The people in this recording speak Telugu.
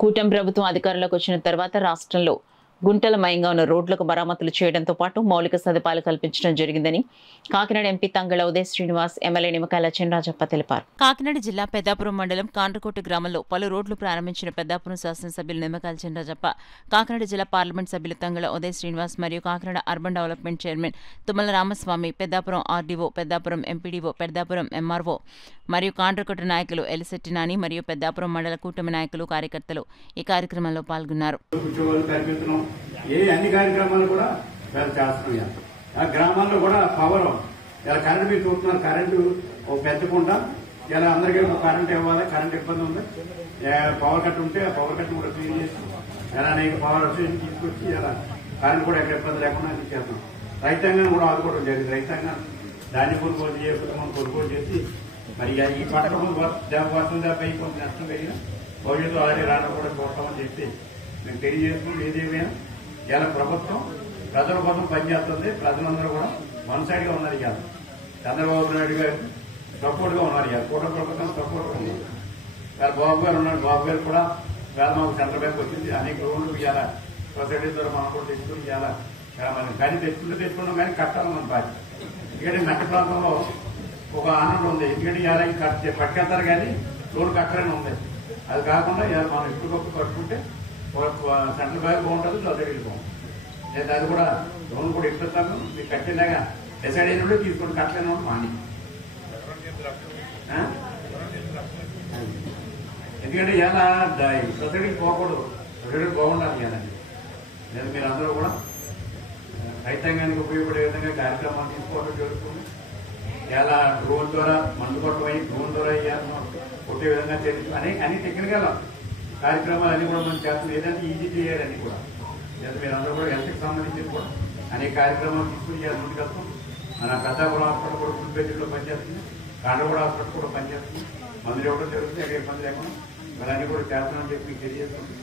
కూటమి ప్రభుత్వం అధికారంలోకి వచ్చిన తర్వాత రాష్ట్రంలో గుంటలమయంగా ఉన్న రోడ్లకు మరమ్మతులు చేయడంతో పాటు మౌలిక సదుపాయాలు కల్పించడం జరిగిందని కాకినాడ ఎంపీ తంగళ ఉదయ్ శ్రీనివాస్, ఎమ్మెల్యే నిమ్మకాయల చినరాజప్ప తెలిపారు. కాకినాడ జిల్లా పెద్దాపురం మండలం కాండ్రకోట గ్రామంలో పలు రోడ్లు ప్రారంభించిన పెద్దాపురం శాసనసభ్యులు నిమ్మకాయల చినరాజప్ప, కాకినాడ జిల్లా పార్లమెంట్ సభ్యులు తంగళ ఉదయ్ శ్రీనివాస్ మరియు Kakinada urban development chairman Tummala Ramaswamy, Peddapuram RDO, Peddapuram MPDO, Peddapuram MRO మరియు కాండ్రకోట నాయకులు ఎలిశెట్టి నాని మరియు పెద్దాపురం మండల కూటమి నాయకులు, కార్యకర్తలు ఈ కార్యక్రమంలో పాల్గొన్నారు. అన్ని కార్యక్రమాలు కూడా చేస్తున్నాం. ఆ గ్రామాల్లో కూడా పవర్ ఇలా కరెంటు మీరు చూస్తున్నారు. కరెంటు పెంచకుండా ఇలా అందరికీ కరెంట్ ఇవ్వాలి. కరెంట్ ఇబ్బంది ఉంది. పవర్ కట్ ఉంటే ఆ పవర్ కట్ కూడా క్లీన్ చేసి ఇలా అనేక పవర్ తీసుకొచ్చి ఇలా కరెంట్ కూడా ఎక్కడ ఇబ్బంది లేకుండా చేస్తాం. రైతాంగాన్ని కూడా ఆదుకోవడం జరిగింది. రైతాంగం ధాన్యం కొనుగోలు చేసుకుని కొనుగోలు చేసి మరి ఈ పంట వర్షం దెబ్బ కొంత నష్టం కలిగిన భవిష్యత్తు అలాగే రావడం కూడా చూస్తామని చెప్పి మేము తెలియజేసుకుని ఏదేమైనా ఇలా ప్రభుత్వం ప్రజల కోసం పనిచేస్తుంది. ప్రజలందరూ కూడా వన్ సైడ్ గా ఉన్నారు. ఇవాళ చంద్రబాబు నాయుడు గారు సపోర్ట్ గా ఉన్నారు. ఇవాళ కూటమి ప్రభుత్వం సపోర్ట్ గా ఉన్నారు. ఇవాళ బాబు గారు ఉన్నారు. బాబు గారు కూడా ఇవాళ మాకు సెంట్రల్ బ్యాంక్ వచ్చింది. అనేక లోన్లు ఇవాళ సొసైటీ ద్వారా మనం కూడా తెచ్చుకుని ఇవాళ కానీ తెచ్చుకున్నాం కానీ కట్టాలి మన బాధ్యత. ఎందుకంటే మెట్ట ప్రాంతంలో ఒక ఆనందం ఉంది. ఎందుకంటే ఇవాళ పట్టుకెళ్తారు కానీ లోన్ కట్టాలని ఉంది. అది కాకుండా ఇవాళ మనం ఇప్పుడు కట్టుకుంటే సెంట్రల్ బ్యాంక్ బాగుంటుంది, సొసైటీలు బాగుంటుంది. లేదా అది కూడా లోన్ కూడా ఇస్తాను. మీకు కట్టేలాగా డిసైడ్ అయిన తీసుకొని కట్టలేని వాళ్ళు మాని. ఎందుకంటే ఇలా సొసైటీకి పోకూడదు. సొసైటీకి బాగుండాలి ఇలాంటి. లేదా మీరు అందరూ కూడా రైతాంగానికి ఉపయోగపడే విధంగా కార్యక్రమాలు తీసుకోవడం జరుగుతుంది. ఇలా డ్రోన్ ద్వారా మందు కొట్టమై డ్రోన్ ద్వారా కొట్టే విధంగా తెలుసు అన్ని టెక్నికల్ కార్యక్రమాలు అన్ని కూడా మనం చేస్తాం. ఏదంటే ఈజీ చేయాలని కూడా లేదా మీరు అందరూ కూడా హెల్త్కి సంబంధించి కూడా అనేక కార్యక్రమాలు తీసుకుని చేయాలి. ముందుకెళ్తాం. మన పెద్దాపురం హాస్పిటల్ కూడా ఫుల్ బెడ్లో పనిచేస్తుంది. కాండ్రగూడ హాస్పిటల్ కూడా పనిచేస్తుంది. మందులు ఇవ్వడం జరుగుతుంది. ఎక్కడ ఇబ్బంది లేకుండా ఇవన్నీ కూడా చేస్తామని చెప్పి తెలియజేస్తుంది.